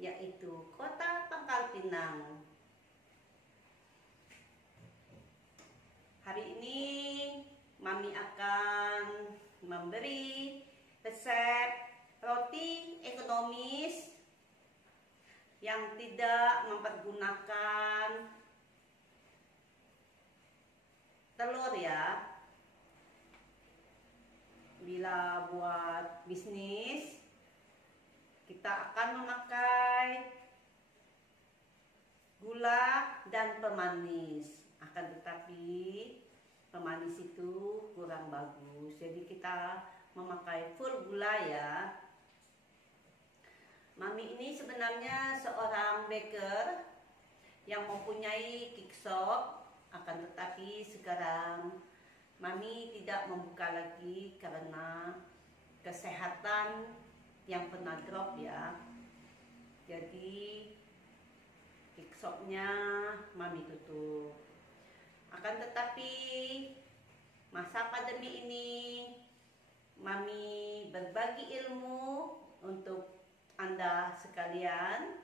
yaitu Kota Pangkal Pinang. Hari ini Mami akan memberi resep roti ekonomis yang tidak mempergunakan telur ya. Bila buat bisnis, kita akan memakai gula dan pemanis. Akan tetapi pemanis itu kurang bagus, jadi kita memakai full gula ya. Mami ini sebenarnya seorang baker yang mempunyai cake shop, akan tetapi sekarang Mami tidak membuka lagi karena kesehatan yang pernah drop ya. Jadi cake shopnya Mami tutup. Akan tetapi masa pandemi ini Mami berbagi ilmu untuk Anda sekalian,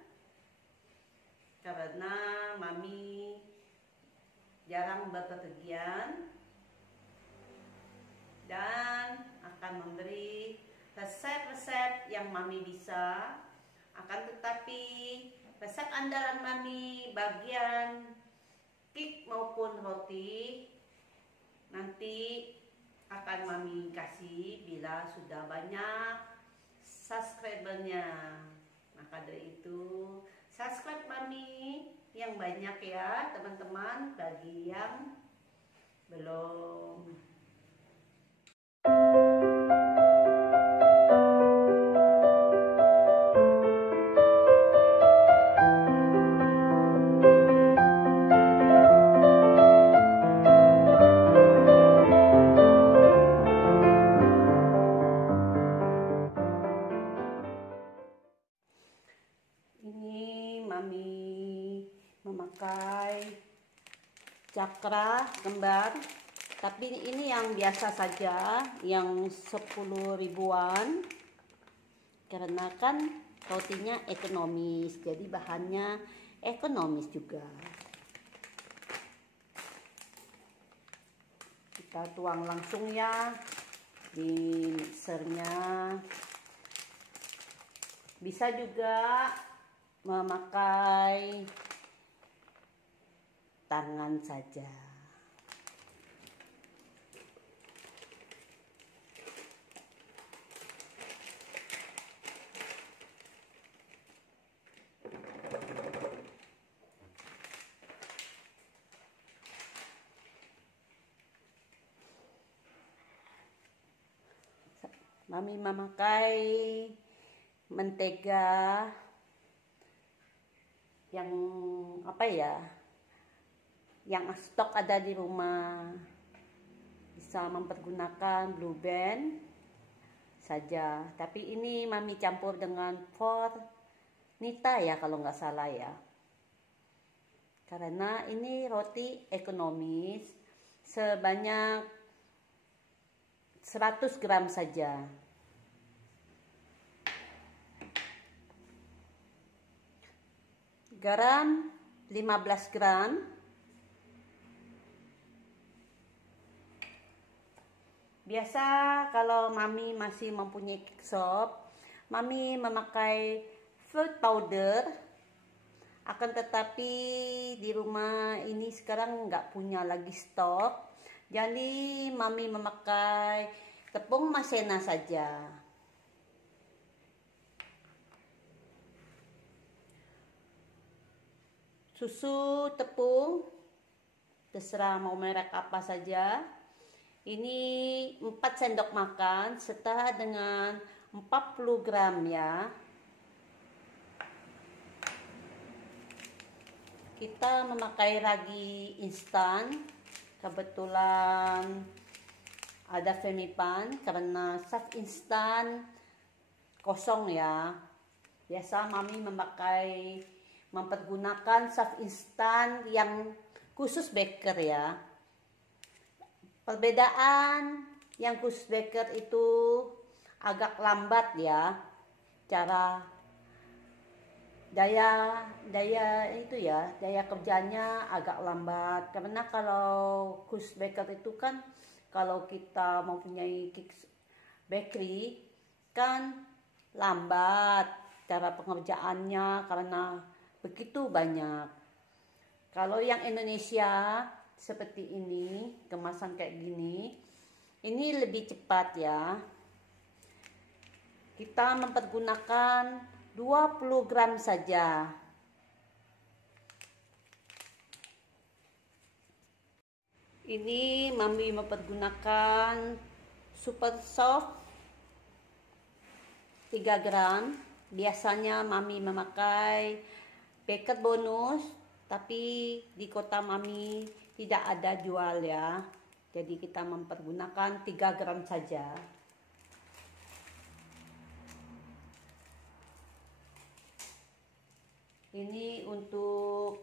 karena Mami jarang berpergian dan akan memberi resep-resep yang Mami bisa. Akan tetapi resep andalan Mami bagian cake maupun roti nanti akan Mami kasih bila sudah banyak subscribernya. Maka dari itu subscribe Mami yang banyak ya teman-teman, bagi yang belum. Ini Mami memakai cakra kembar, tapi ini yang biasa saja, yang 10 ribuan, karena kan rotinya ekonomis, jadi bahannya ekonomis juga. Kita tuang langsung ya di mixernya. Bisa juga memakai tangan saja. Mami memakai mentega yang yang stok ada di rumah. Bisa mempergunakan Blue Band saja, tapi ini Mami campur dengan Fornita ya kalau nggak salah ya, karena ini roti ekonomis sebanyak 100 gram saja. Garam 15 gram. Biasa kalau Mami masih mempunyai cake shop, Mami memakai fruit powder. Akan tetapi di rumah ini sekarang nggak punya lagi stok, jadi Mami memakai tepung maizena saja. Susu tepung terserah mau merek apa saja. Ini 4 sendok makan setara dengan 40 gram ya. Kita memakai ragi instan, kebetulan ada Femipan karena sak instan kosong ya. Biasa Mami mempergunakan sak instan yang khusus baker ya. Perbedaan yang khusus baker itu agak lambat ya cara daya daya itu ya, daya kerjanya agak lambat, karena kalau Kus Baker itu kan kalau kita mempunyai cake bakery kan lambat cara pengerjaannya karena begitu banyak. Kalau yang Indonesia seperti ini, kemasan kayak gini, ini lebih cepat ya. Kita mempergunakan 20 gram saja. Ini Mami mempergunakan super soft 3 gram. Biasanya Mami memakai paket bonus, tapi di kota Mami tidak ada jual ya. Jadi kita mempergunakan 3 gram saja. Ini untuk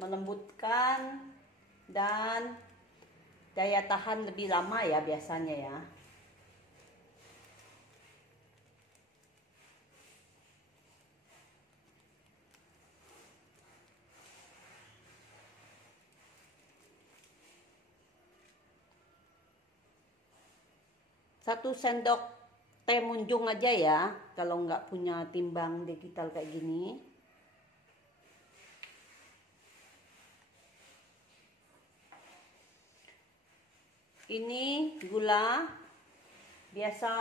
melembutkan dan daya tahan lebih lama ya biasanya ya. Satu sendok teh munjung aja ya, kalau nggak punya timbang digital kayak gini. Ini gula, biasa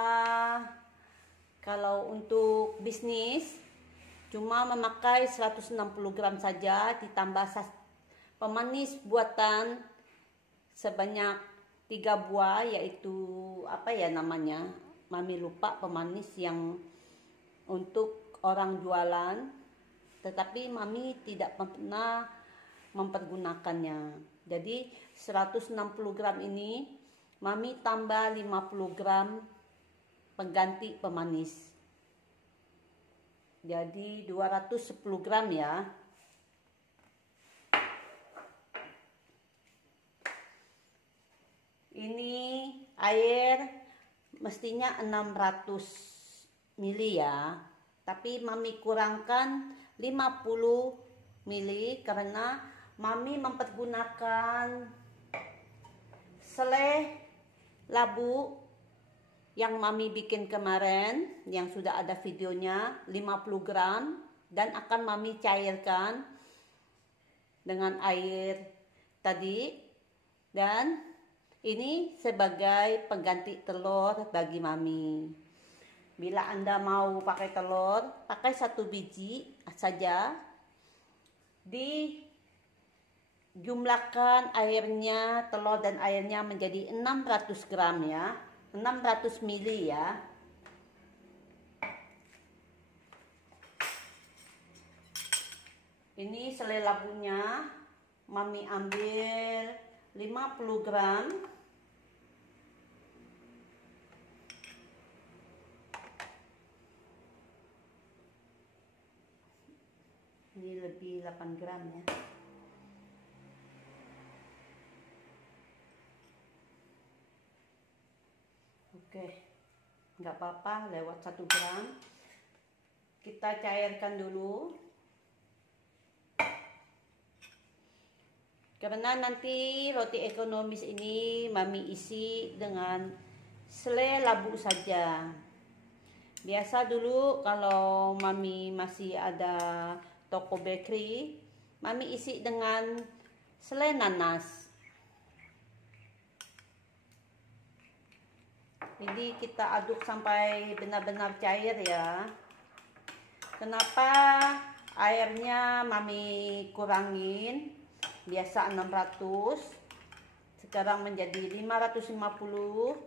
kalau untuk bisnis cuma memakai 160 gram saja, ditambah pemanis buatan sebanyak 3 buah, yaitu apa ya namanya, Mami lupa pemanis yang untuk orang jualan, tetapi Mami tidak pernah mempergunakannya. Jadi 160 gram ini Mami tambah 50 gram pengganti pemanis. Jadi 210 gram ya. Ini air mestinya 600 ml ya. Tapi Mami kurangkan 50 ml karena Mami mempergunakan selai labu yang Mami bikin kemarin, yang sudah ada videonya, 50 gram, dan akan Mami cairkan dengan air tadi. Dan ini sebagai pengganti telur bagi Mami. Bila Anda mau pakai telur, pakai 1 biji saja. Jumlahkan airnya, telur dan airnya menjadi 600 gram ya, 600 ml ya. Ini selai labunya Mami ambil 50 gram. Ini lebih 8 gram ya. Oke, nggak apa-apa lewat 1 gram. Kita cairkan dulu. Karena nanti roti ekonomis ini Mami isi dengan selai labu saja. Biasa dulu kalau Mami masih ada toko bakery, Mami isi dengan selai nanas. Jadi kita aduk sampai benar-benar cair ya. Kenapa airnya Mami kurangin? Biasa 600, sekarang menjadi 550.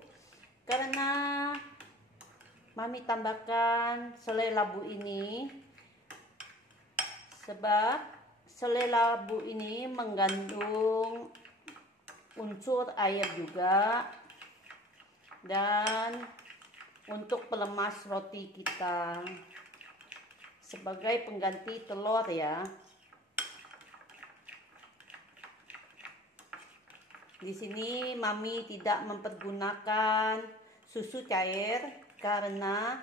Karena Mami tambahkan selai labu ini. Sebab selai labu ini mengandung unsur air juga. Dan untuk pelemas roti kita sebagai pengganti telur ya. Di sini Mami tidak mempergunakan susu cair karena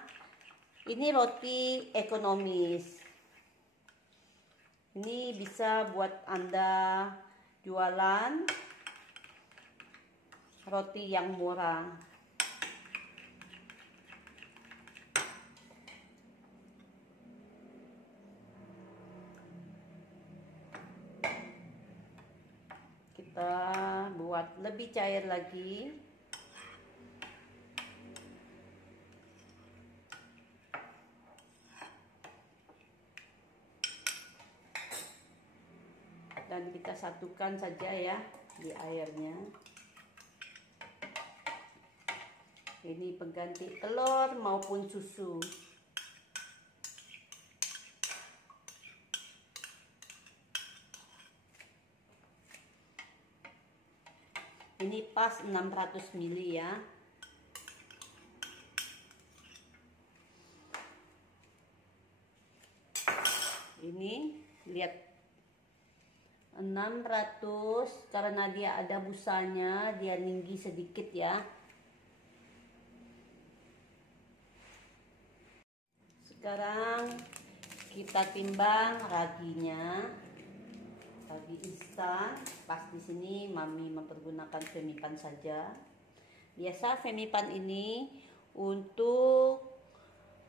ini roti ekonomis. Ini bisa buat Anda jualan roti yang murah. Kita buat lebih cair lagi. Dan kita satukan saja ya di airnya. Ini pengganti telur maupun susu. Ini pas 600 ml ya. Ini lihat 600 karena dia ada busanya, dia tinggi sedikit ya. Sekarang kita timbang raginya. Ragi instan, pas di sini Mami mempergunakan Femipan saja. Biasa Femipan ini untuk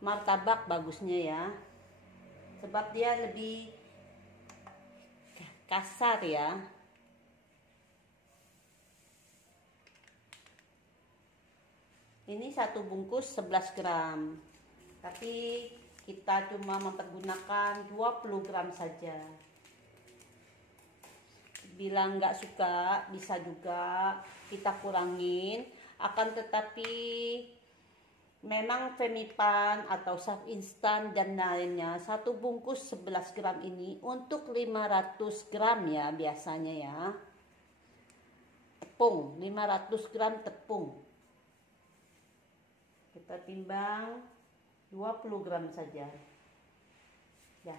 martabak bagusnya ya. Sebab dia lebih kasar ya. Ini satu bungkus 11 gram. Tapi kita cuma mempergunakan 20 gram saja. Bila nggak suka, bisa juga kita kurangin. Akan tetapi memang Femipan atau Sav instan dan lainnya, satu bungkus 11 gram ini untuk 500 gram ya biasanya ya. Tepung, 500 gram tepung. Kita timbang 20 gram saja. Ya.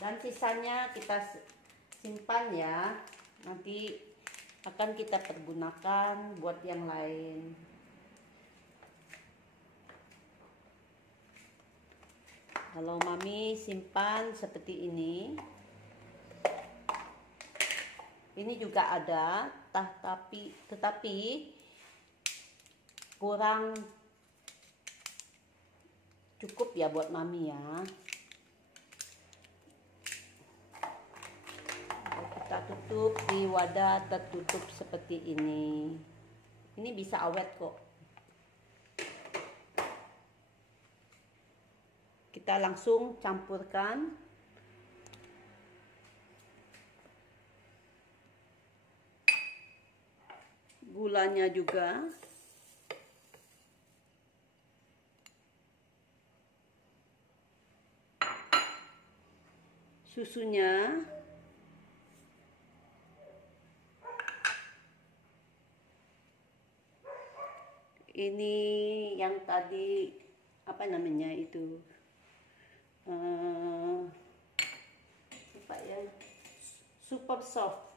Dan sisanya kita simpan ya, nanti akan kita pergunakan buat yang lain. Kalau Mami simpan seperti ini juga ada, tetapi kurang cukup ya buat Mami ya. Kita tutup di wadah tertutup seperti ini. Ini bisa awet kok. Kita langsung campurkan. Gulanya juga. Susunya. Ini yang tadi apa namanya itu apa ya, super soft,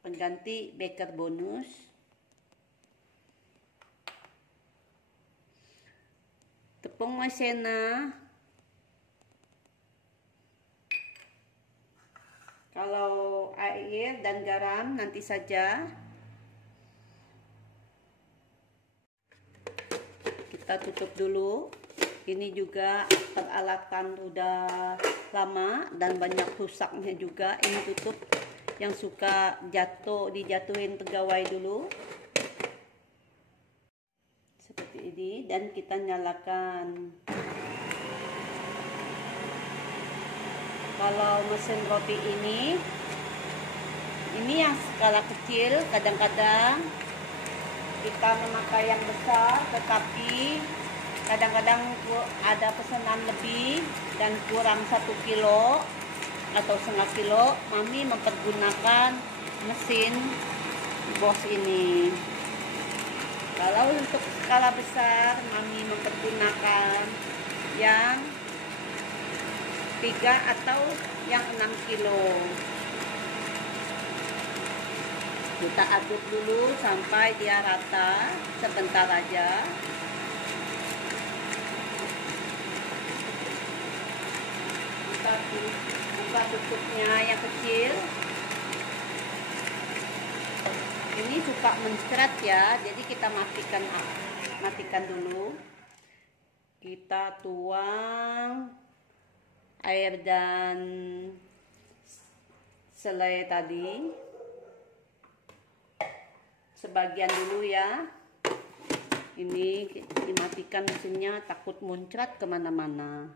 pengganti baker bonus. Tepung maizena. Kalau air dan garam nanti saja. Kita tutup dulu. Ini juga peralatan udah lama dan banyak rusaknya juga. Ini tutup yang suka dijatuhin pegawai dulu. Seperti ini, dan kita nyalakan. Kalau mesin roti ini yang skala kecil, kadang-kadang kita memakai yang besar, tetapi kadang-kadang ada pesanan lebih dan kurang 1 kilo atau setengah kilo, Mami mempergunakan mesin Bosch ini. Kalau untuk skala besar, Mami mempergunakan yang 3 atau yang 6 kilo. Kita aduk dulu sampai dia rata, sebentar aja. Kita buka tutupnya yang kecil. Ini suka mencret ya, jadi kita matikan dulu. Kita tuang air dan selai tadi sebagian dulu ya. Ini dimatikan mesinnya, takut muncrat kemana-mana.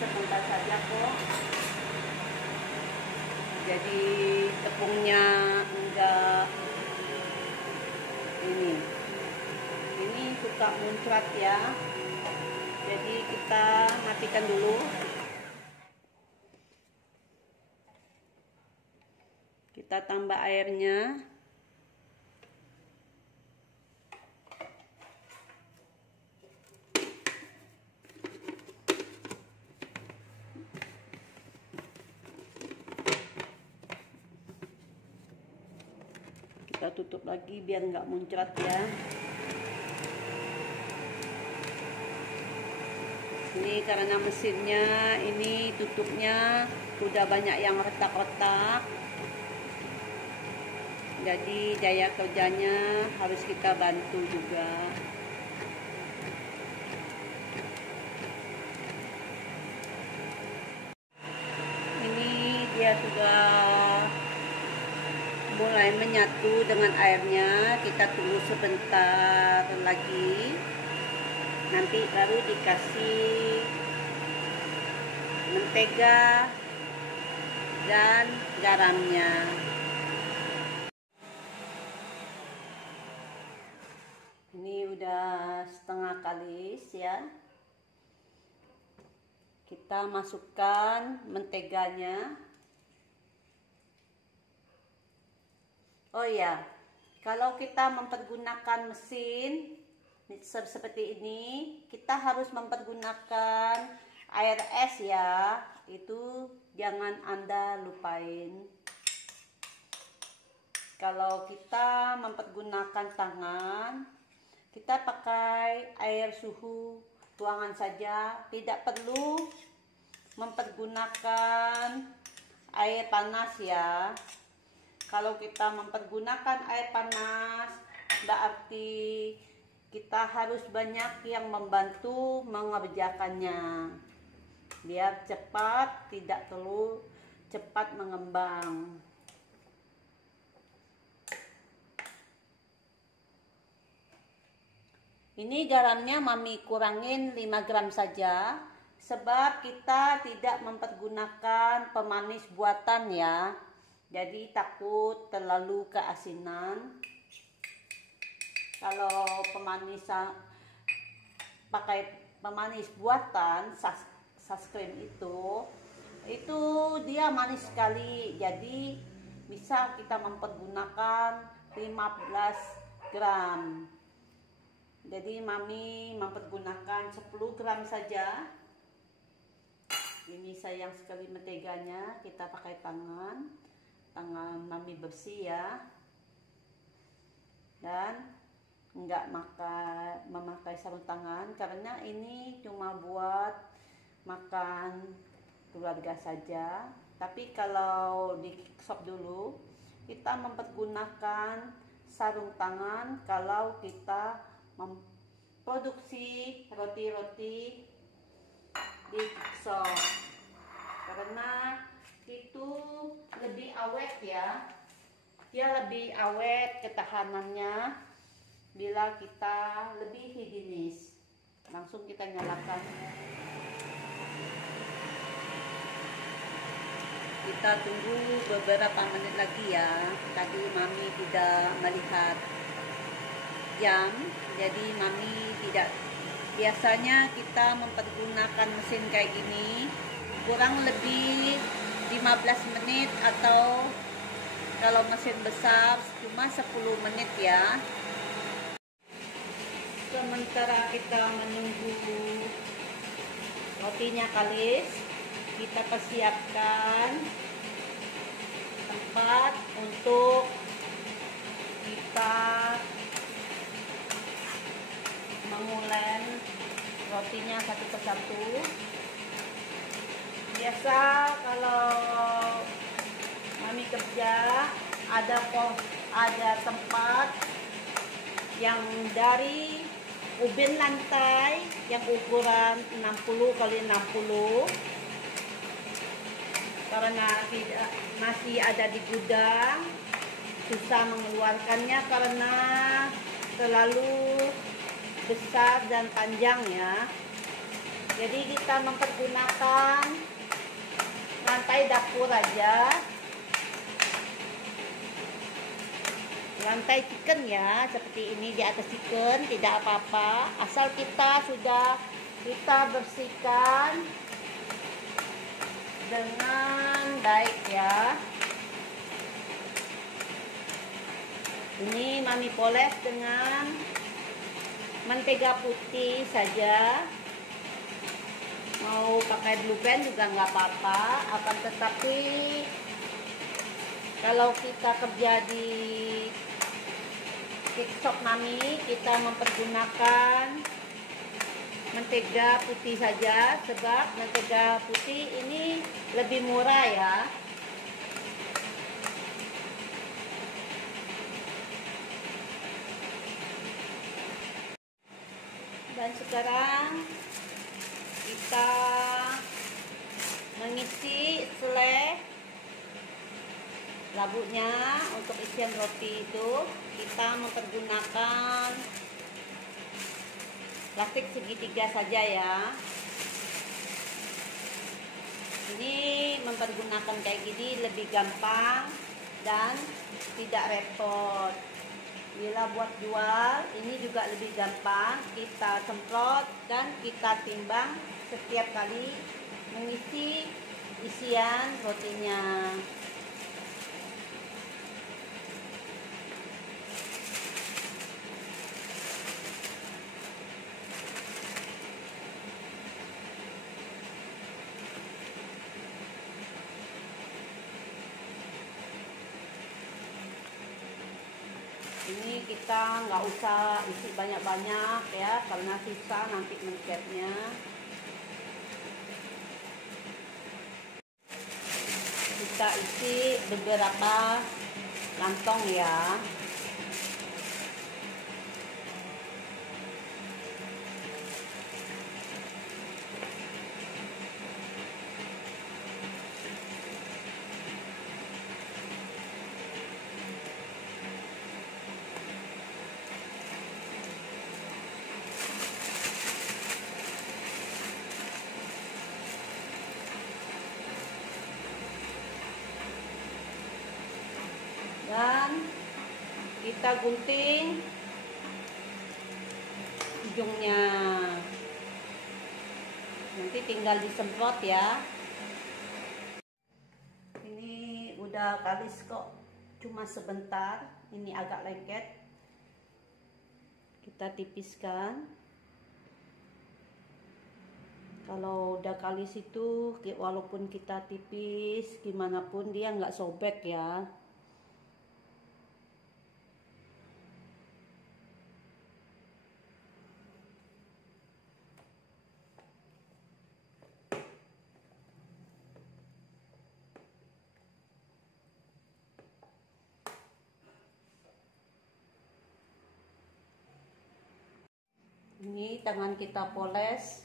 Sebentar saja kok, jadi tepungnya enggak ini suka muncrat ya, jadi kita matikan dulu. Kita tambah airnya. Kita tutup lagi biar nggak muncrat ya. Ini karena mesinnya ini tutupnya udah banyak yang retak-retak, jadi daya kerjanya harus kita bantu juga. Ini dia sudah mulai menyatu dengan airnya. Kita tunggu sebentar lagi, nanti baru dikasih mentega dan garamnya. Ini udah setengah kalis ya. Kita masukkan menteganya. Oh ya, kalau kita mempergunakan mesin mixer seperti ini, kita harus mempergunakan air es ya. Itu jangan Anda lupain. Kalau kita mempergunakan tangan, kita pakai air suhu ruangan saja, tidak perlu mempergunakan air panas ya. Kalau kita mempergunakan air panas, berarti kita harus banyak yang membantu mengerjakannya, biar cepat, tidak terlalu cepat mengembang. Ini garamnya Mami kurangin 5 gram saja, sebab kita tidak mempergunakan pemanis buatan ya. Jadi takut terlalu keasinan. Kalau pakai pemanis buatan, sunscreen itu dia manis sekali. Jadi bisa kita mempergunakan 15 gram. Jadi Mami mempergunakan 10 gram saja. Ini sayang sekali menteganya, kita pakai tangan Mami bersih ya, dan enggak memakai sarung tangan karena ini cuma buat makan keluarga saja. Tapi kalau di shop dulu kita mempergunakan sarung tangan kalau kita memproduksi roti-roti di shop, karena itu lebih awet ya, dia lebih awet ketahanannya bila kita lebih higienis. Langsung kita nyalakan, kita tunggu beberapa menit lagi ya. Tadi Mami tidak melihat jam, jadi Mami tidak, biasanya kita mempergunakan mesin kayak gini kurang lebih 15 menit, atau kalau mesin besar cuma 10 menit ya. Sementara kita menunggu rotinya kalis, kita persiapkan tempat untuk rotinya satu persatu. Biasa kalau mami kerja ada tempat yang dari ubin lantai yang ukuran 60 kali 60 karena masih ada di gudang, susah mengeluarkannya karena terlalu besar dan panjang ya. Jadi kita mempergunakan lantai dapur aja, lantai chicken ya, seperti ini di atas chicken, tidak apa-apa asal kita bersihkan dengan baik ya. Ini mami poles dengan mentega putih saja, mau pakai blue band juga nggak apa-apa, akan tetapi kalau kita kerja di TikTok mami, kita mempergunakan mentega putih saja, sebab mentega putih ini lebih murah ya. Dan sekarang kita mengisi selai labunya untuk isian roti itu. Kita mempergunakan plastik segitiga saja ya. Ini mempergunakan kayak gini lebih gampang dan tidak repot. Bila buat jual ini juga lebih gampang, kita semprot dan kita timbang setiap kali mengisi isian rotinya. Ini kita nggak usah isi banyak-banyak ya, karena sisa nanti mencetnya. Kita isi beberapa kantong ya. Dan kita gunting ujungnya, nanti tinggal disemprot ya. Ini udah kalis kok, cuma sebentar, ini agak lengket, kita tipiskan. Kalau udah kalis itu walaupun kita tipis gimana pun dia nggak sobek ya. Ini tangan kita poles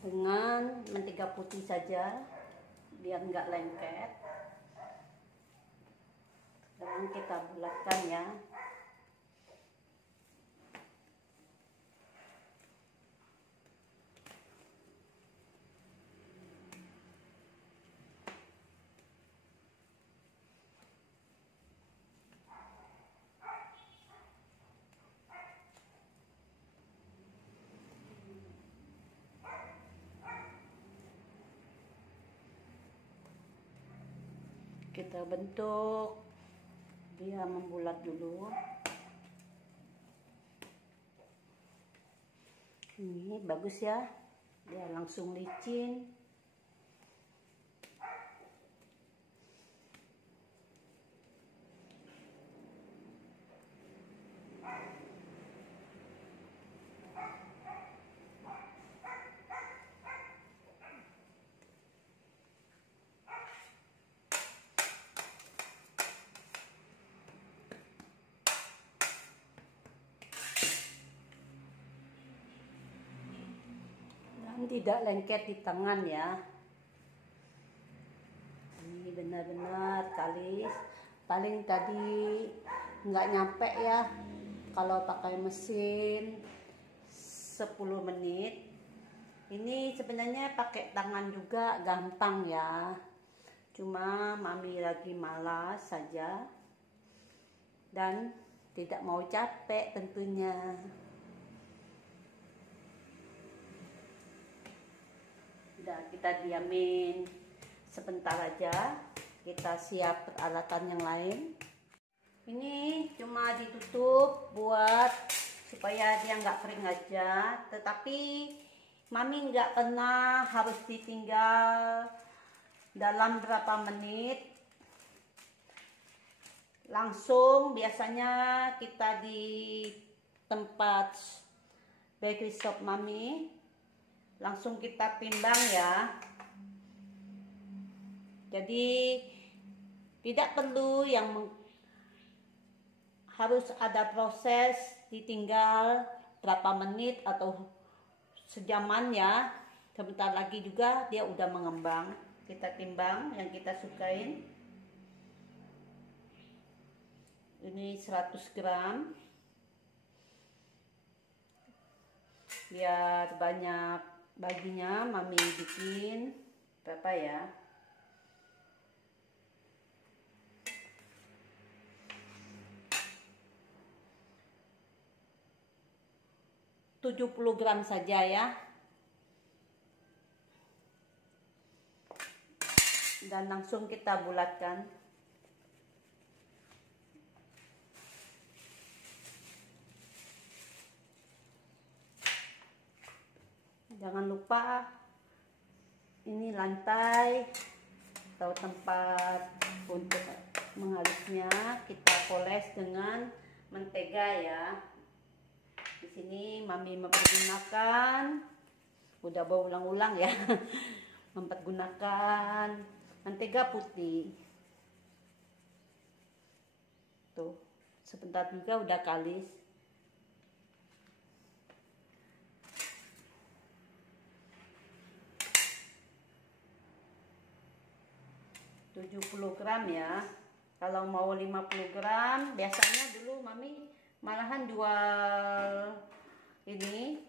dengan mentega putih saja biar nggak lengket. Dan kita bulatkan ya. Kita bentuk dia membulat dulu. Ini bagus ya, dia langsung licin. tidak lengket di tangan ya. Ini benar-benar kalis. Paling tadi nggak nyampe ya kalau pakai mesin 10 menit. Ini sebenarnya pakai tangan juga gampang ya. Cuma mami lagi malas saja dan tidak mau capek tentunya. Udah, kita diamin sebentar aja. Kita siap peralatan yang lain. Ini cuma ditutup buat supaya dia nggak kering aja. Tetapi mami nggak pernah harus ditinggal dalam berapa menit. Langsung biasanya kita di tempat bakery shop mami, langsung kita timbang ya. Jadi tidak perlu yang harus ada proses ditinggal berapa menit atau sejaman ya. Sebentar lagi juga dia udah mengembang. Kita timbang yang kita sukain. Ini 100 gram. Biar banyak baginya mami bikin berapa ya? 70 gram saja ya. Dan langsung kita bulatkan. Jangan lupa ini lantai atau tempat untuk menghalusnya kita poles dengan mentega ya. Di sini mami mempergunakan, udah berulang-ulang ya, mempergunakan mentega putih. Tuh, sebentar juga udah kalis. ...70 gram ya. Kalau mau 50 gram, biasanya dulu mami malahan jual ini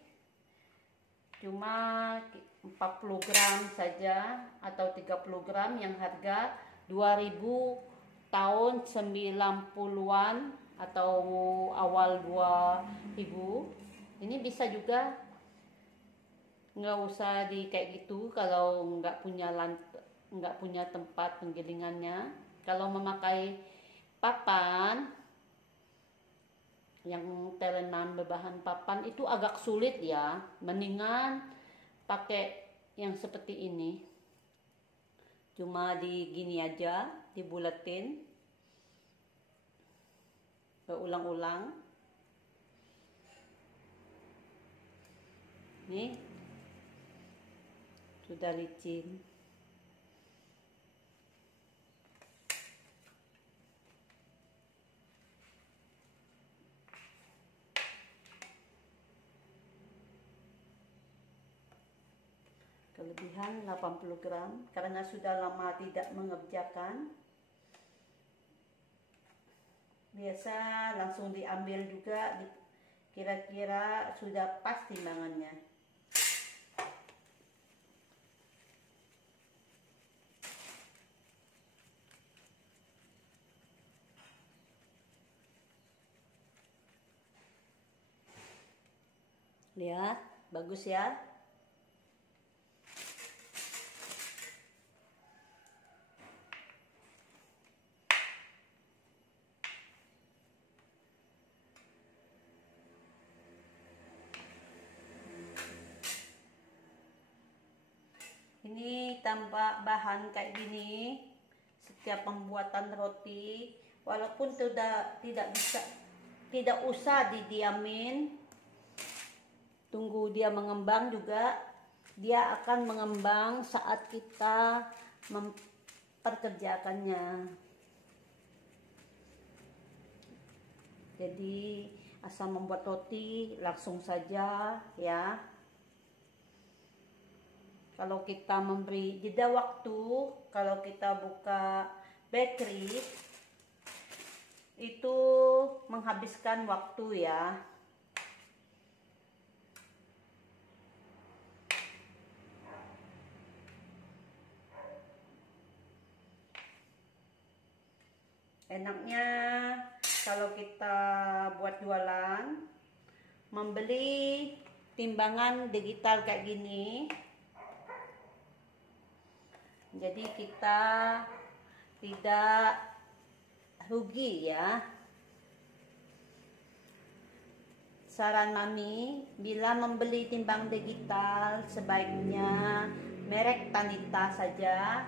cuma 40 gram saja atau 30 gram yang harga 2000 tahun 90-an atau awal 2000. Ini bisa juga, nggak usah di kayak gitu kalau nggak punya tempat penggilingannya. Kalau memakai papan yang telenan berbahan papan itu agak sulit ya. Mendingan pakai yang seperti ini. Cuma di gini aja, dibulatin. Berulang-ulang. Nih. Sudah licin. Kelebihan 80 gram karena sudah lama tidak mengerjakan. Biasa langsung diambil juga, kira-kira sudah pas timbangannya. Lihat, bagus ya. Ini tambah bahan kayak gini setiap pembuatan roti, walaupun tidak usah didiamin, tunggu dia mengembang juga. Dia akan mengembang saat kita memperkerjakannya. Jadi asal membuat roti langsung saja ya. kalau kita memberi jeda waktu, kalau kita buka bakery itu menghabiskan waktu ya. Enaknya kalau kita buat jualan, membeli timbangan digital kayak gini, jadi kita tidak rugi ya. Saran Mami, bila membeli timbang digital sebaiknya merek Tanita saja.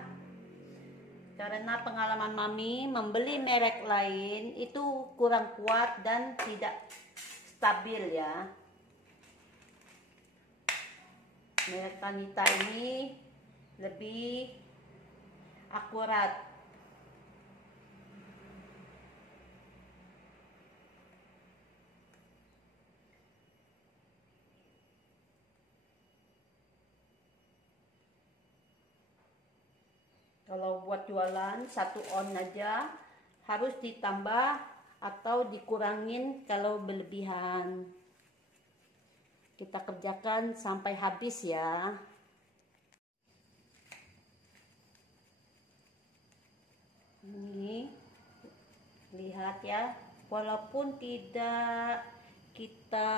Karena pengalaman Mami membeli merek lain itu kurang kuat dan tidak stabil ya. Merek Tanita ini lebih akurat. Kalau buat jualan 1 on aja harus ditambah atau dikurangin kalau berlebihan. Kita kerjakan sampai habis ya. Ini lihat ya, walaupun tidak kita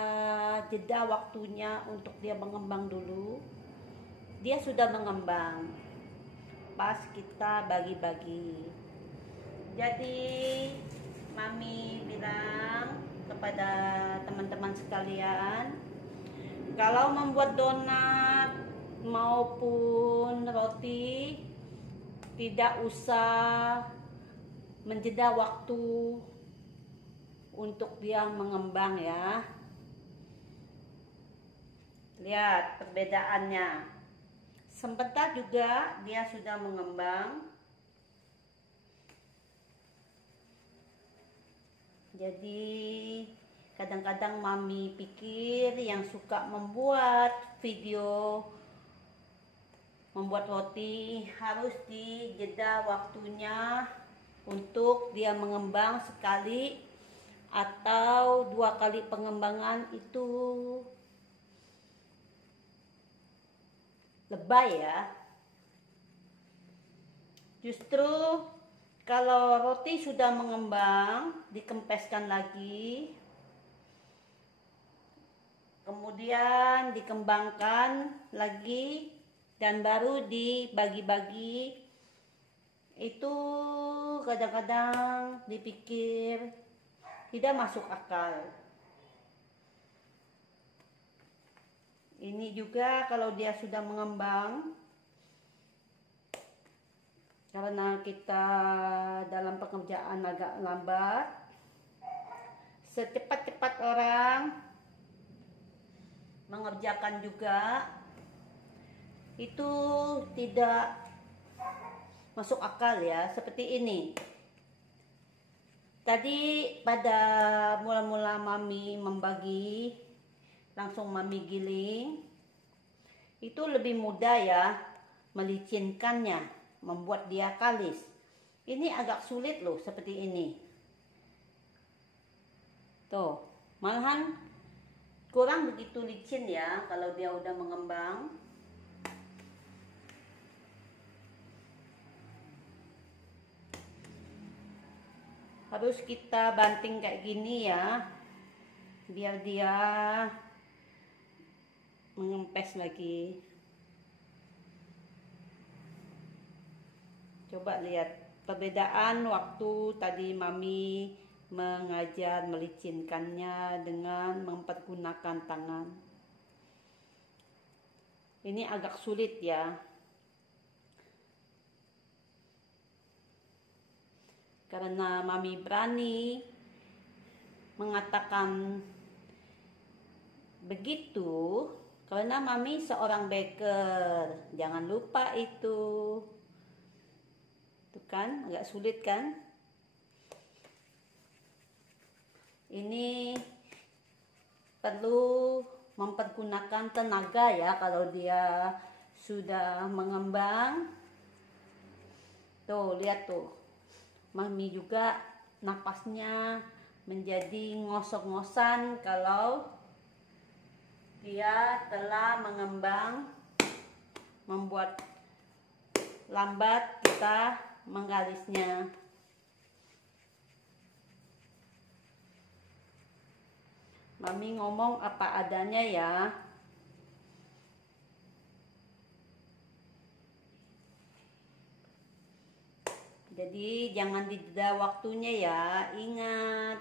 jeda waktunya untuk dia mengembang dulu, dia sudah mengembang pas kita bagi-bagi. Jadi Mami bilang kepada teman-teman sekalian, kalau membuat donat maupun roti tidak usah menjeda waktu untuk dia mengembang ya. Lihat perbedaannya. Sebentar juga dia sudah mengembang. Jadi kadang-kadang Mami pikir yang suka membuat video membuat roti harus dijeda waktunya untuk dia mengembang sekali atau 2 kali pengembangan itu lebay ya. Justru kalau roti sudah mengembang, dikempeskan lagi, kemudian dikembangkan lagi dan baru dibagi-bagi. Itu kadang-kadang dipikir tidak masuk akal. Ini juga kalau dia sudah mengembang, karena kita dalam pekerjaan agak lambat, secepat-cepat orang mengerjakan juga, itu tidak masuk akal ya. Seperti ini. Tadi pada mula-mula Mami membagi, langsung Mami giling, itu lebih mudah ya melicinkannya, membuat dia kalis. Ini agak sulit loh seperti ini. Tuh, malahan kurang begitu licin ya kalau dia udah mengembang. Harus kita banting kayak gini ya, biar dia mengempes lagi. Coba lihat perbedaan waktu tadi Mami mengajar melicinkannya dengan mempergunakan tangan. Ini agak sulit ya. Karena Mami berani mengatakan begitu, karena Mami seorang baker. Jangan lupa itu. Tuh kan, agak sulit kan? Ini perlu mempergunakan tenaga ya kalau dia sudah mengembang. Tuh, lihat tuh. Mami juga napasnya menjadi ngosok-ngosan kalau dia telah mengembang, membuat lambat kita menggalisnya. Mami ngomong apa adanya ya. Jadi jangan dijeda waktunya ya, ingat.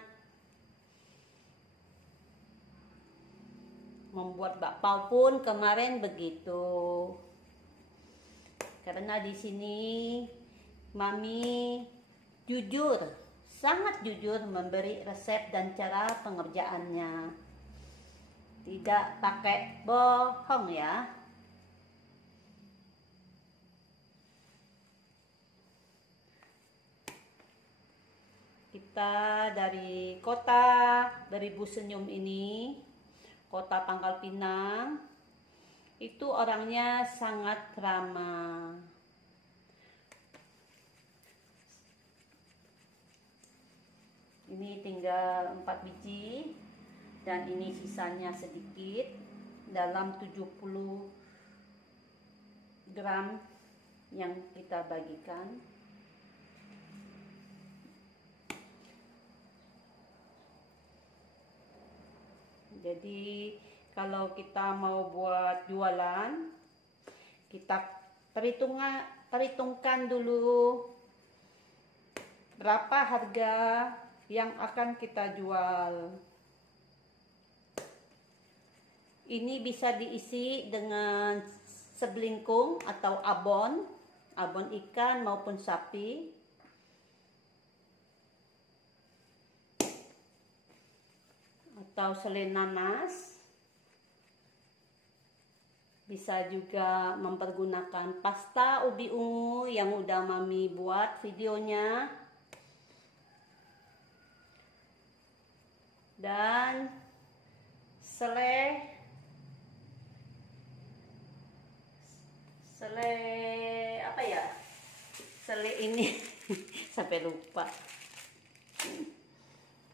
Membuat bakpao pun kemarin begitu. Karena di sini Mami jujur, sangat jujur memberi resep dan cara pengerjaannya. Tidak pakai bohong ya. Kita dari kota Beribu Senyum ini, kota Pangkal Pinang, itu orangnya sangat ramah. Ini tinggal 4 biji dan ini sisanya sedikit dalam 70 gram yang kita bagikan. Jadi kalau kita mau buat jualan, kita perhitungkan dulu berapa harga yang akan kita jual. Ini bisa diisi dengan sebelingkung atau abon ikan maupun sapi. Atau selai nanas. Bisa juga mempergunakan pasta ubi ungu yang udah Mami buat videonya. Dan selai apa ya? Selai ini sampai lupa.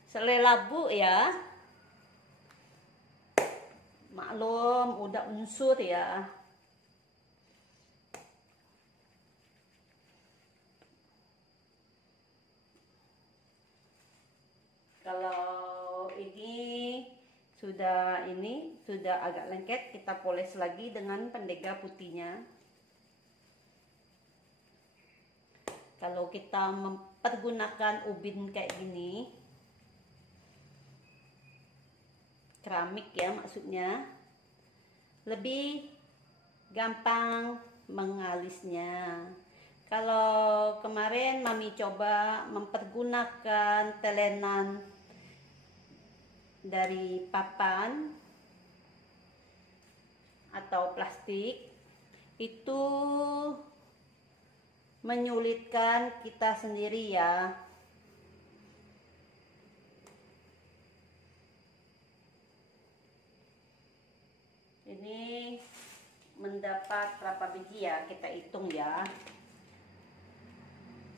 Selai labu ya. Maklum udah unsur ya. Kalau ini sudah agak lengket, kita poles lagi dengan pendega putihnya. Kalau kita mempergunakan ubin kayak gini, keramik ya maksudnya, lebih gampang mengalisnya. Kalau kemarin Mami coba mempergunakan telenan dari papan atau plastik, itu menyulitkan kita sendiri ya. Ini mendapat berapa biji ya, kita hitung ya.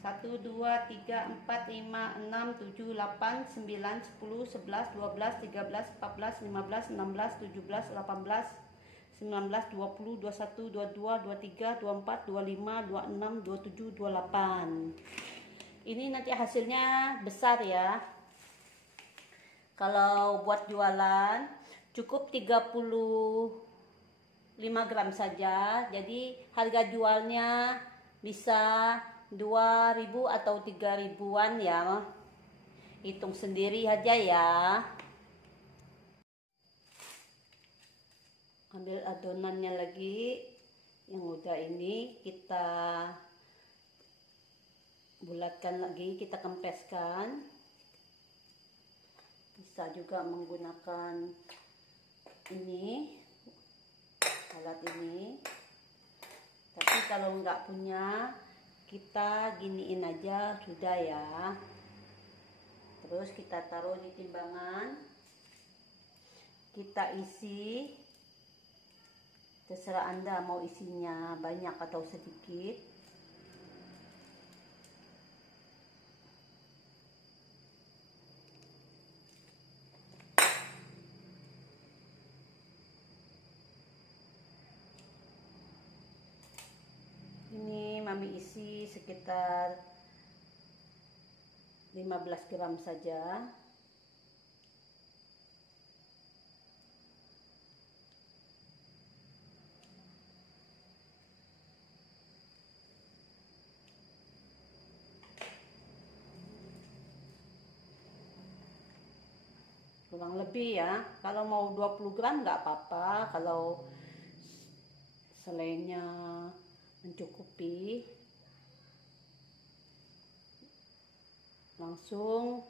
1, 2, 3, 4, 5, 6, 7, 8, 9, 10, 11, 12, 13, 14, 15, 16, 17, 18, 19, 20, 21, 22, 23, 24, 25, 26, 27, 28. Ini nanti hasilnya besar ya. Kalau buat jualan cukup 35 gram saja. Jadi harga jualnya bisa 2.000 atau 3.000-an ya. Hitung sendiri aja ya. Ambil adonannya lagi yang udah ini, kita bulatkan lagi, kita kempeskan. Bisa juga menggunakan ini, alat ini. Tapi kalau nggak punya, kita giniin aja sudah ya. Terus kita taruh di timbangan, kita isi Terserah Anda mau isinya banyak atau sedikit. Ini Mami isi sekitar 15 gram saja. Kurang lebih ya, kalau mau 20 gram nggak apa-apa, kalau selainya mencukupi. Langsung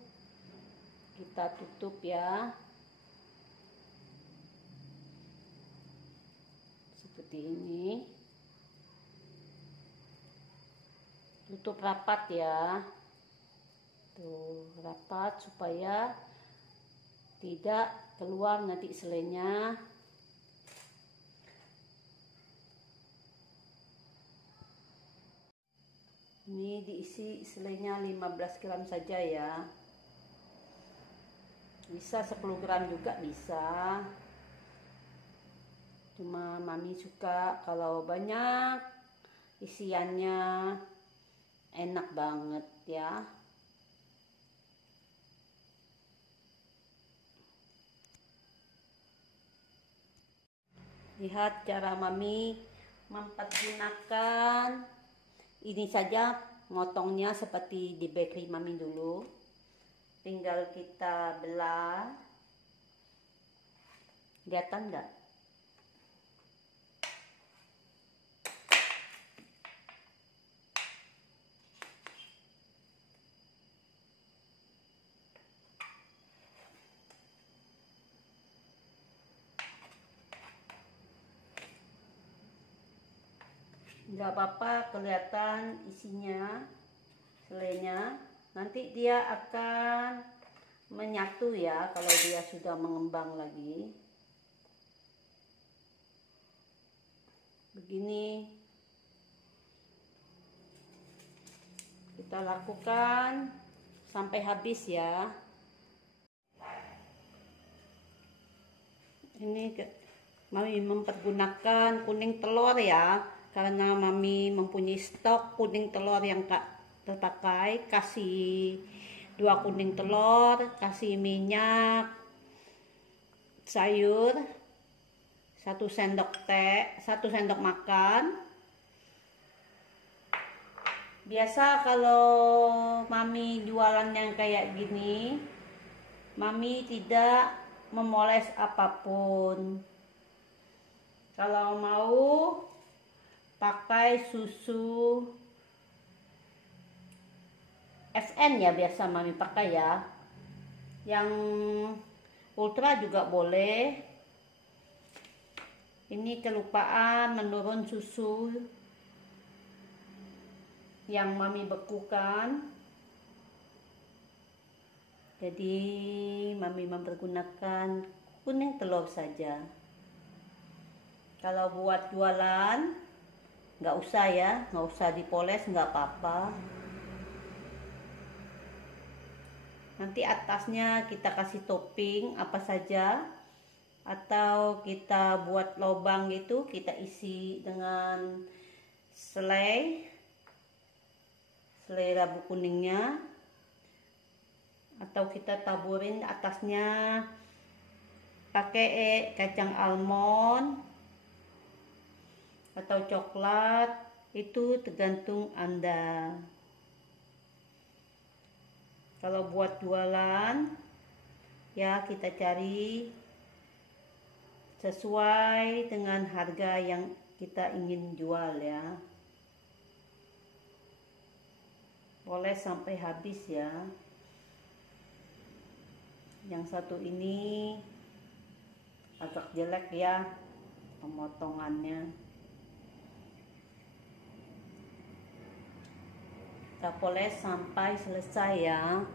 kita tutup ya, seperti ini. Tutup rapat ya, tuh rapat supaya tidak keluar nanti selainya. Ini diisi selainya 15 gram saja ya. Bisa 10 gram juga bisa. Cuma Mami suka kalau banyak isiannya, enak banget ya. Lihat cara Mami mempergunakan ini saja, motongnya seperti di bakery Mami dulu. Tinggal kita belah. Kelihatan nggak? Nggak apa-apa kelihatan isinya, selainya. Nanti dia akan menyatu ya kalau dia sudah mengembang lagi. Begini kita lakukan sampai habis ya. Ini Mami mempergunakan kuning telur ya, karena Mami mempunyai stok kuning telur yang terpakai. Kasih 2 kuning telur, kasih minyak, sayur 1 sendok teh, 1 sendok makan. Biasa kalau Mami jualan yang kayak gini, Mami tidak memoles apapun. Kalau mau pakai susu FN ya, biasa Mami pakai ya. Yang ultra juga boleh. Ini kelupaan menurun susu yang Mami bekukan. Jadi Mami mempergunakan kuning telur saja. Kalau buat jualan nggak usah ya, nggak usah dipoles, nggak apa-apa. Nanti atasnya kita kasih topping apa saja, atau kita buat lubang gitu, kita isi dengan selai labu kuningnya, atau kita taburin atasnya pakai kacang almond atau coklat, itu tergantung Anda. Kalau buat jualan ya kita cari sesuai dengan harga yang kita ingin jual ya. Boleh sampai habis ya. Yang satu ini agak jelek ya pemotongannya. Kita poles sampai selesai ya.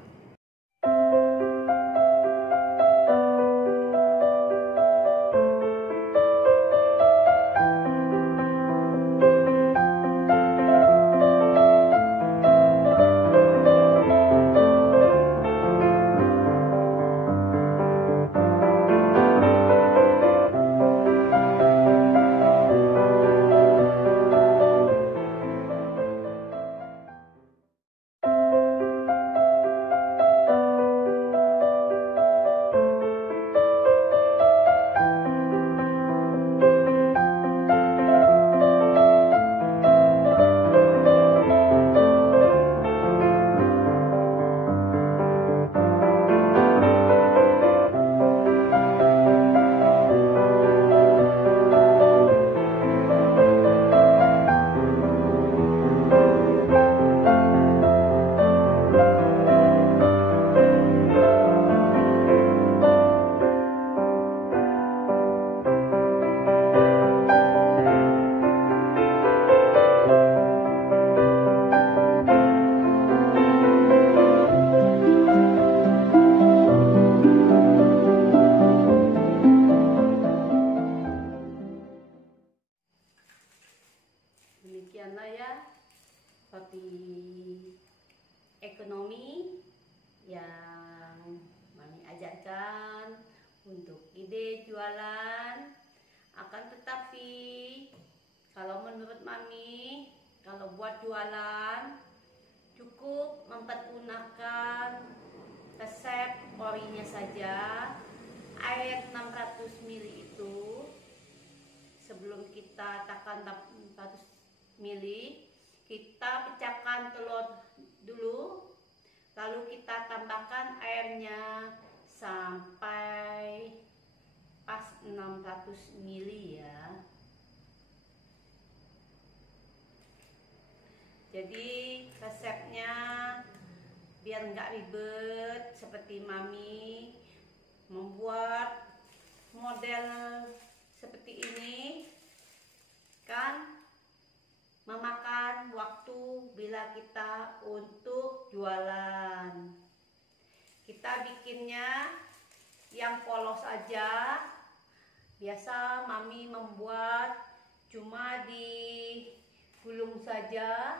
ide jualan. Akan tetapi kalau menurut Mami, kalau buat jualan cukup mempergunakan resep orinya saja. Air 600 ml itu sebelum kita takkan 400 ml, kita pecahkan telur dulu, lalu kita tambahkan airnya sampai pas 600 ml ya. Jadi resepnya biar nggak ribet seperti Mami membuat model seperti ini kan memakan waktu bila kita untuk jualan. Kita bikinnya yang polos aja. Biasa Mami membuat cuma digulung saja.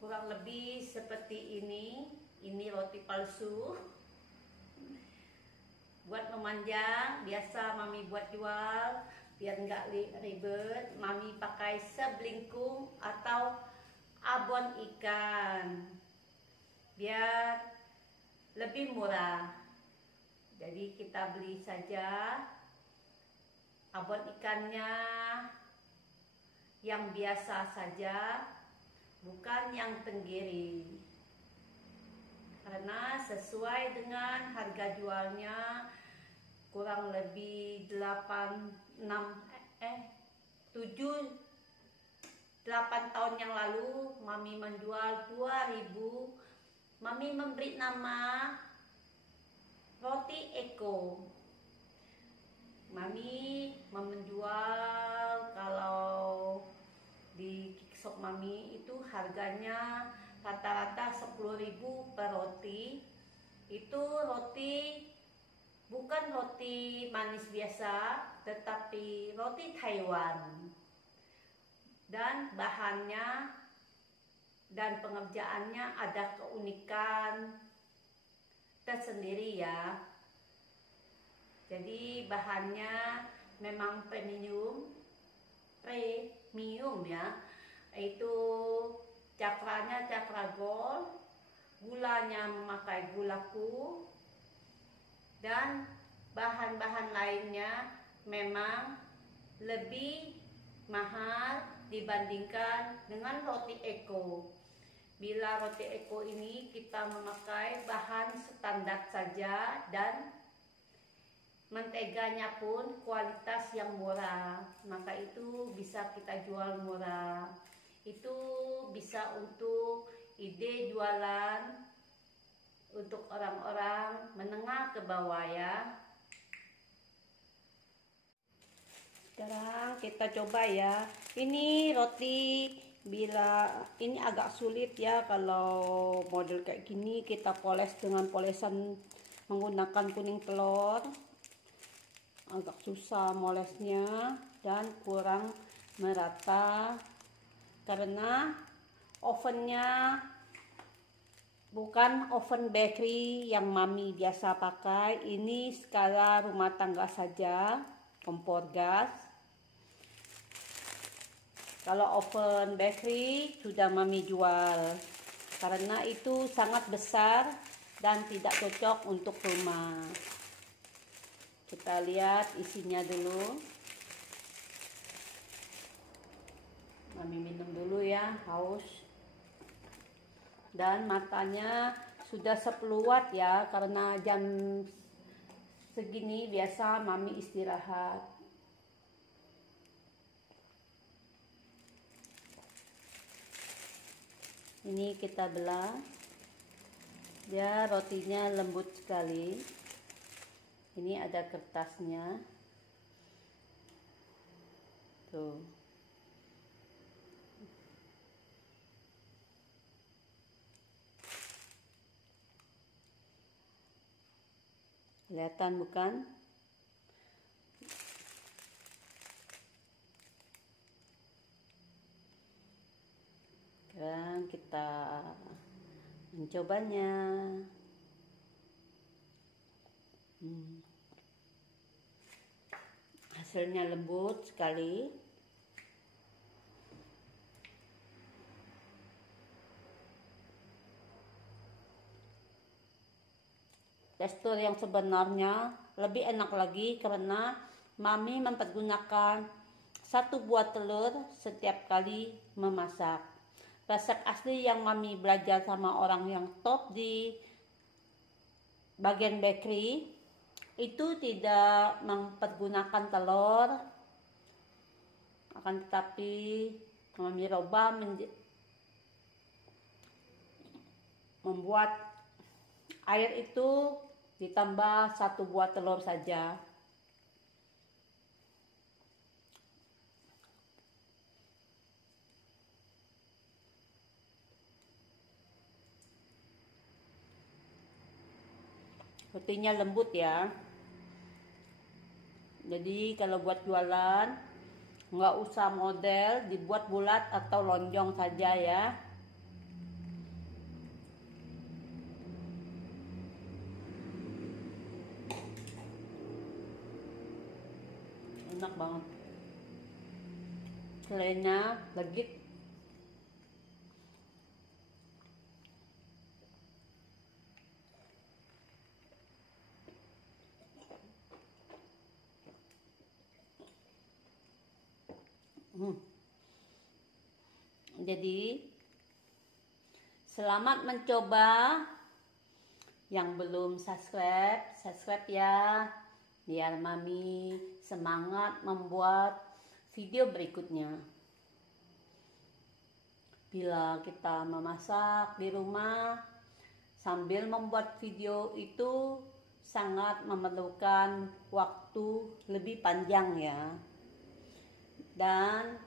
Kurang lebih seperti ini. Ini roti palsu. Buat memanjang, biasa Mami buat jual. Biar nggak ribet, Mami pakai sebelingkung atau abon ikan. Biar lebih murah. Jadi kita beli saja abon ikannya yang biasa saja, bukan yang tenggiri, karena sesuai dengan harga jualnya kurang lebih 8 tahun yang lalu Mami menjual 2000. Mami memberi nama roti Eko. Mami menjual kalau di Kickshop Mami itu harganya rata-rata 10.000 per roti. Itu roti bukan roti manis biasa, tetapi roti Taiwan. Dan bahannya dan pengerjaannya ada keunikan tersendiri ya. Jadi bahannya memang premium ya. Itu cakranya cakra gold, gulanya memakai gulaku, dan bahan-bahan lainnya memang lebih mahal dibandingkan dengan roti Eko. Bila roti Eko ini kita memakai bahan standar saja dan menteganya pun kualitas yang murah, maka itu bisa kita jual murah. Itu bisa untuk ide jualan untuk orang-orang menengah ke bawah ya. Sekarang kita coba ya. Ini roti, bila ini agak sulit ya kalau model kayak gini, kita poles dengan polesan menggunakan kuning telur. Agak susah molesnya dan kurang merata karena ovennya bukan oven bakery yang Mami biasa pakai. Ini skala rumah tangga saja, kompor gas. Kalau oven bakery sudah Mami jual karena itu sangat besar dan tidak cocok untuk rumah. Kita lihat isinya dulu. Mami minum dulu ya, haus. Dan matanya sudah 10 watt ya, karena jam segini biasa Mami istirahat. Ini kita belah. Ya, rotinya lembut sekali. Ini ada kertasnya. Tuh. Kelihatan bukan? Sekarang kita mencobanya. Hasilnya lembut sekali. Tekstur yang sebenarnya lebih enak lagi karena Mami mempergunakan 1 buah telur setiap kali memasak. Resep asli yang Mami belajar sama orang yang top di bagian bakery itu tidak mempergunakan telur, akan tetapi Mami Roba membuat air itu ditambah 1 buah telur saja. Rotinya lembut ya. Jadi kalau buat jualan nggak usah model, dibuat bulat atau lonjong saja ya. Enak banget. Selainya legit. Jadi selamat mencoba. Yang belum subscribe ya, biar Mami semangat membuat video berikutnya. Bila kita memasak di rumah sambil membuat video itu sangat memerlukan waktu lebih panjang ya, dan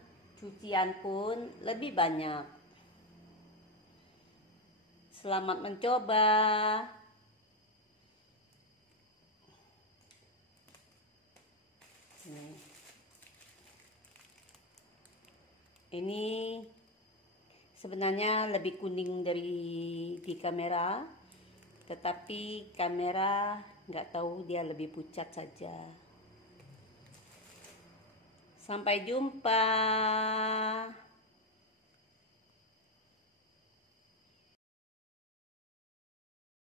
cucian pun lebih banyak. Selamat mencoba. Ini sebenarnya lebih kuning dari di kamera, tetapi kamera nggak tahu dia lebih pucat saja. Sampai jumpa.